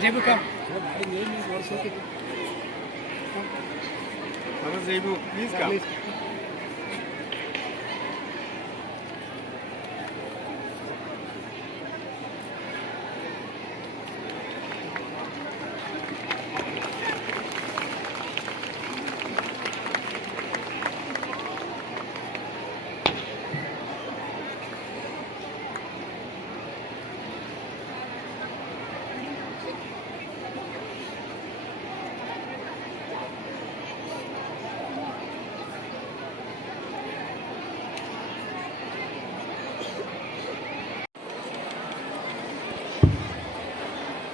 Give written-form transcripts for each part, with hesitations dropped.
Jebu come. Jebu, please come.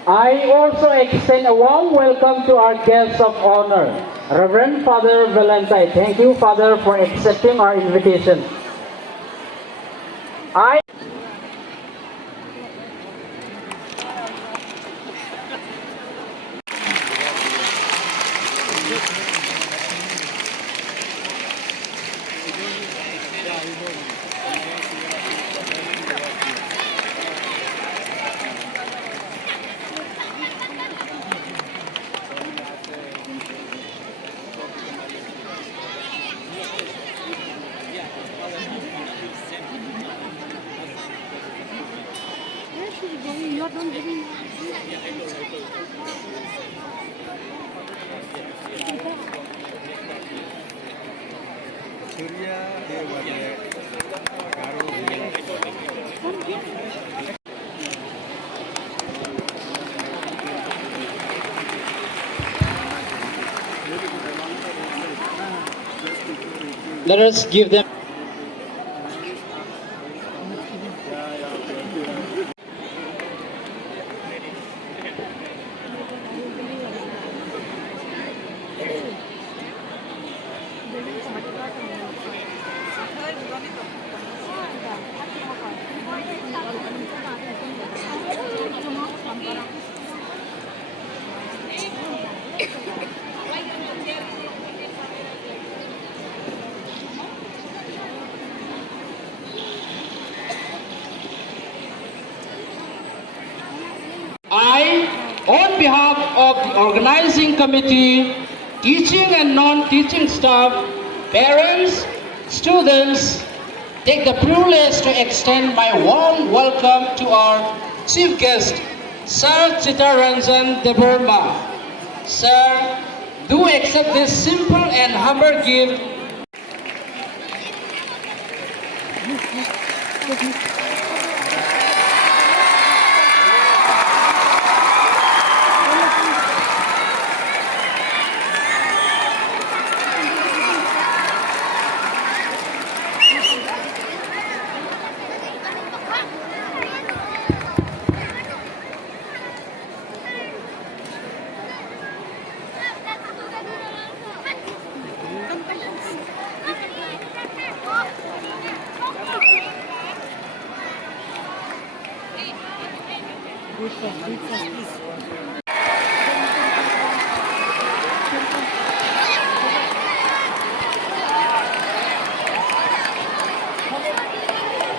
I also extend a warm welcome to our guests of honor, Reverend Father Valentine. Thank you, Father, for accepting our invitation. Let us give them. I, on behalf of the organizing committee, teaching and non-teaching staff, parents, students, take the privilege to extend my warm welcome to our chief guest, Sir Chitta Ranjan Debbarma. Sir, do accept this simple and humble gift.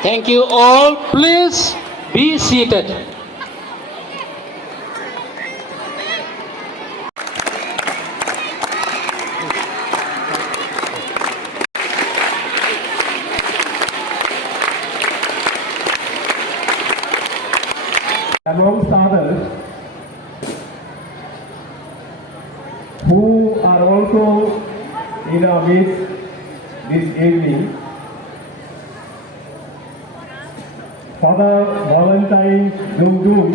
Thank you all. Please be seated. Amongst others, who are also in our midst this evening, Father Valentine Dungdung,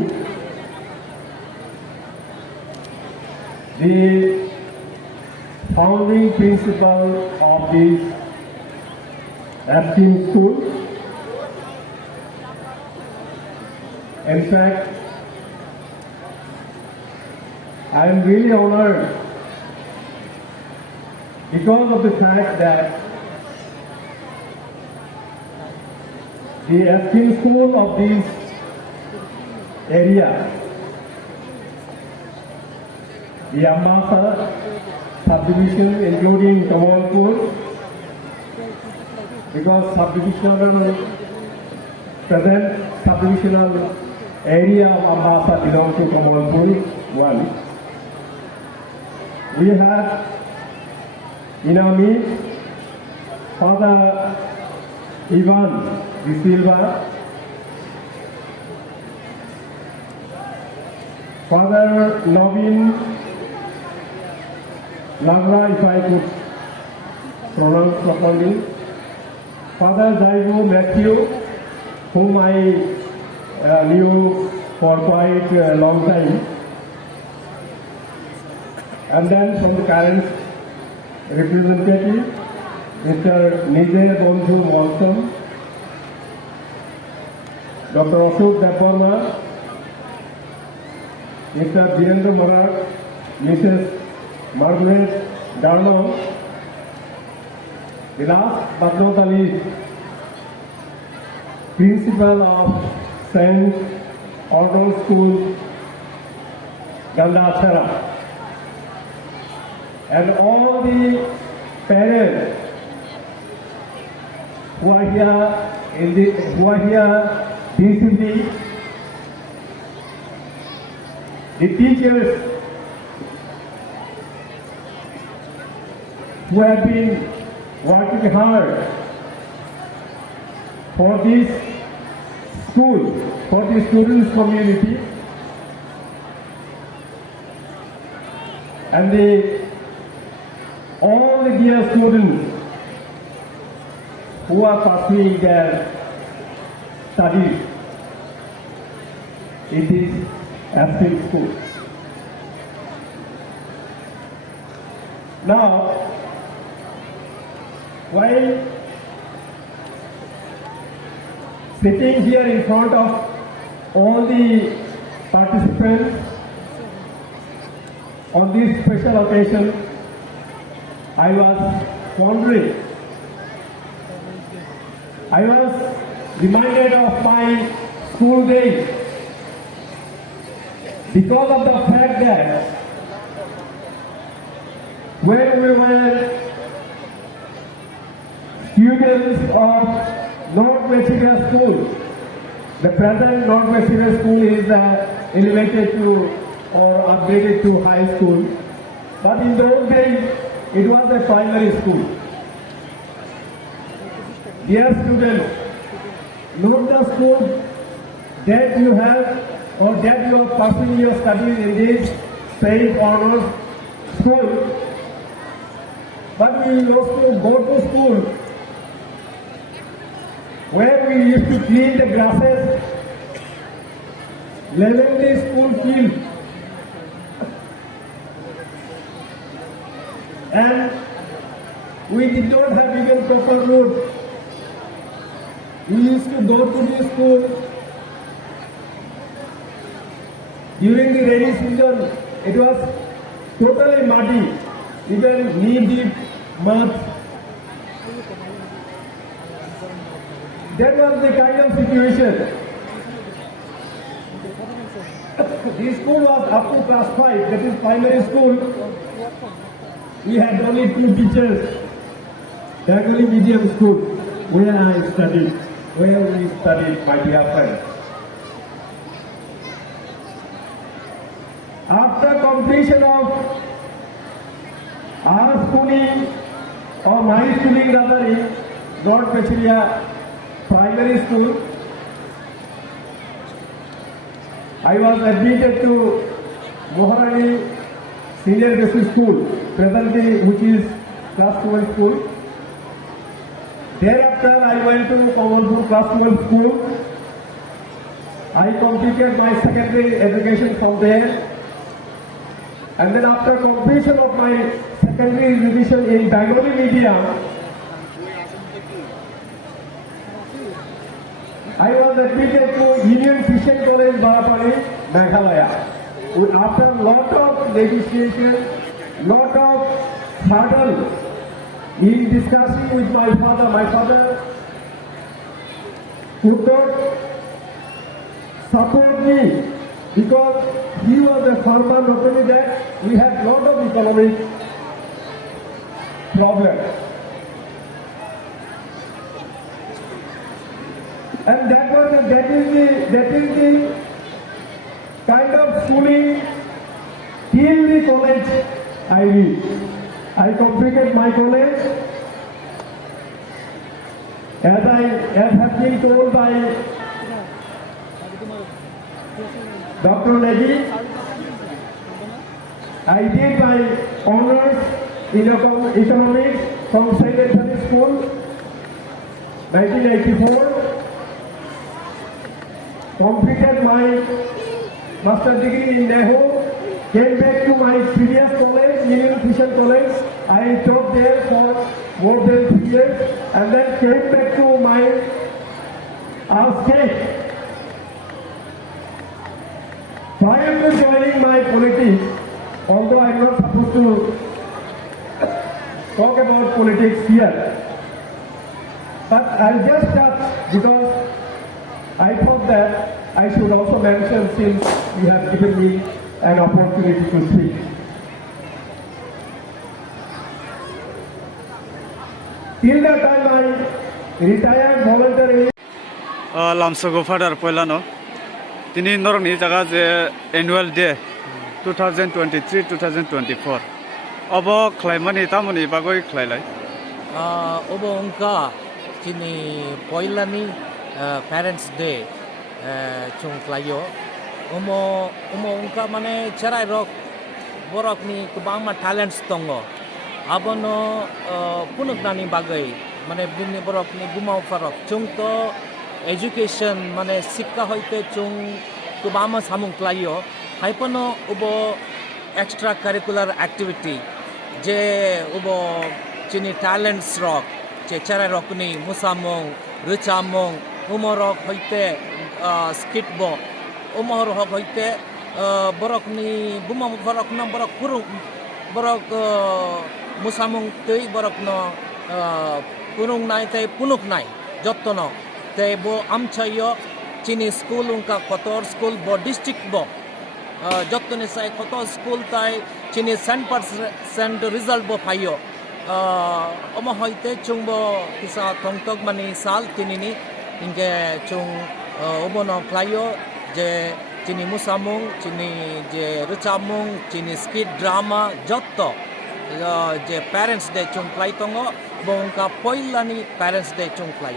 the founding principal of this Abstin School. In fact, I am really honored because of the fact that the Abstin School of this area, the Ambassa subdivision including Kamalpur, because present subdivisional area of Ambassa belongs to Kamalpur. one. We have in our midst Father Ivan De Silva, Father Novin Yakhwrai, if I could pronounce properly, Father Jaibu Matthew, whom I knew for quite a long time, and then from the current representative, Mr. Nijay Bondhu Mawsam, Dr. Ashok Debbarma, Mr. Birendra Marak, Mrs. Margaret Darno, the last but not the least, Principal of St. Arnold School, Gandhachara, and all the parents who are here peacefully, the teachers who have been working hard for this school, for the students community, and all the dear students who are pursuing their studies. It is a state school. Now, while sitting here in front of all the participants on this special occasion, I was wondering, I was reminded of my school days because of the fact that when we were students of North Michigan School, the present North Michigan School is elevated to or upgraded to high school, but in those days it was a primary school. Dear students, note the school that you have or that you are pursuing your studies in this St. Arnold School, but we used to go to school where we used to clean the grasses, level the school field, and we did not have even proper road. We used to go to the school during the rainy season. It was totally muddy, even knee-deep mud. That was the kind of situation. The school was up to class 5, that is primary school. We had only 2 teachers. Bengali medium school, where I studied, where we studied, my dear friends. After completion of our schooling, or my schooling rather, in North Pechiria Primary School, I was admitted to Moharani Senior Basic School, presently which is class 12 school. Thereafter I went to Komalpur class 12 school. I completed my secondary education from there. And then after completion of my secondary education in Bengali medium, I was admitted to Union Christian College, Barapani, Meghalaya. After a lot of negotiation, lot of hurdle in discussing with my father could not support me because he was a farmer, not only that, we had lot of economic problems. And that is the kind of schooling college I read. I completed my college as has been told by Dr. Negi. I did my honors in economics from St. Anthony School, 1984. Completed my master's degree in Neho. Came back to my previous college, Union Christian College. I taught there for more than 3 years, and then came back to my state. Prior to joining my politics, although I'm not supposed to talk about politics here, but I'll just touch because I thought that I should also mention since you have given me an opportunity to speak. Till the time I retired voluntarily. lamsogo father Puila no. Tini norni jaga je annual day 2023-2024. Obo klaimani tamani bagoi klailai. Obo ongka chini Puila ni Parents Day chung klayo. Omo ongka mane cerai rok borok ni kubangma talents tongo. Abono punuk nani bagai mane bini borok ni gumau farok chung to education mane sikka hoite chung kubama samung klayo. Haipono obo extracurricular activity je obo chini talents rock che cerai rok ni musamong ruchamong umorok hoite skit bo umor hok hoite borok ni bumam borok na borok purung borok musamung tei borok no purung nai tei punuk nai joto no tei bo amchayo chini school unka kotor school bo district bo joto ni sai kotor school tai chini 100% result bo phayo omo hoite chung bo kisa thongtok mani sal tinini inge chung obono playo je chini musamung chini je ruchamung chini skit drama joto je parents day chung play tongo bongka Puila ni parents day chung play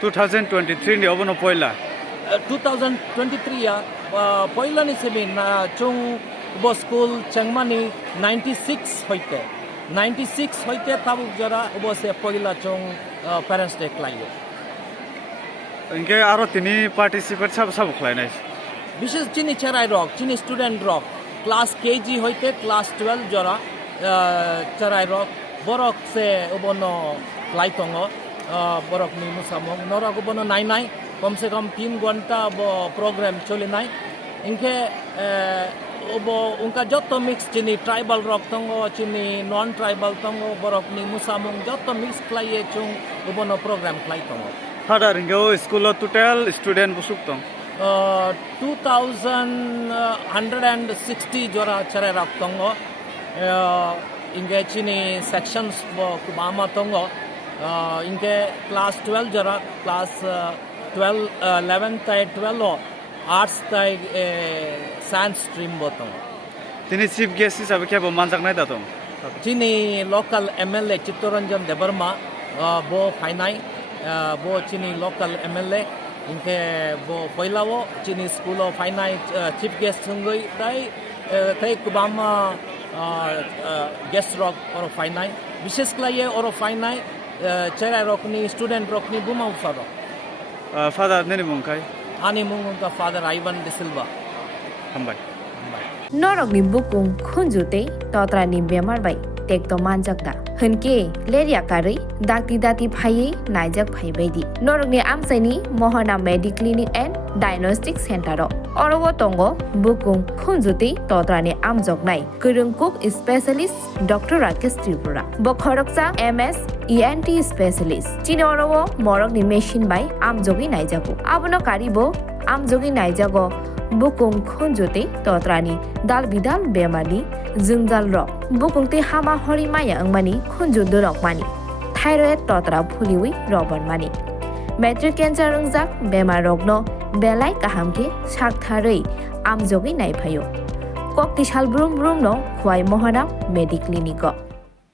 2023 ni obono Puila. 2023 ya Puila ni semin chung bo school changmani 96 hoite 96 hoite tabuk jara obo se Puila chung parents day play. Inge aro tini participate sab khlainai. বিশেষ চিনি চেরাই rock চিনি student rock class KG হইতে class 12 জরা চেরাই rock বরক সে ওবন লাইতঙ্গ বরক নি মুসামং নরক ওবন নাই কমসে কম 3 ঘন্টা প্রোগ্রাম চলে নাই ইনকে ওবো উনকা যত মিক্স চিনি ট্রাইবাল রক তঙ্গ চিনি নন ট্রাইবাল তঙ্গ বরক নি মুসামং যত মিক্স ক্লাইয়ে চুং ওবন প্রোগ্রাম ক্লাইতঙ্গ Father inge school total student busuk tong 2160 jora chare rak tongo inge chini sections bo kubama tongo inge class 12 jora class 12 11th tai 12 arts tai science stream bo tongo tini chief guest hisabe ke bo manjak nai da tong chini local MLA Chitta Ranjan Debbarma bo finai bo chini local MLA inke bo Puila wo chini school of finai chief guest sungoi tai kubama guest rock or finai bishes klaye or finai chera rockni student rockni buma ufaro father neni mungkai ani mungunga father Ivan de Silva hambai norok ni bukung khunjute totra ni bemar bai tekto manjakda hunke leria kari dati phai naijak phai baidi norok ni amsaini mohana medical clinic and diagnostic center orowo tongo bukung khunjute totra ni amjok nai kurungkuk specialist dr rakesh tripura bwkhaktwi ms ENT specialist chini orowo morok ni machine bai amjogi naijaku abono karibo amjogi naijago bukung khunjute totrani dal bidal bemani jungjal rok bukungte hama hori maya angmani khunjudu rokmani thyroid totra phuliwi roban mani matric cancer ungjak bemar rokno belai kahamke saktharei amjogi naiphayo kokti sal brum brum no khwai mohanam medic clinic.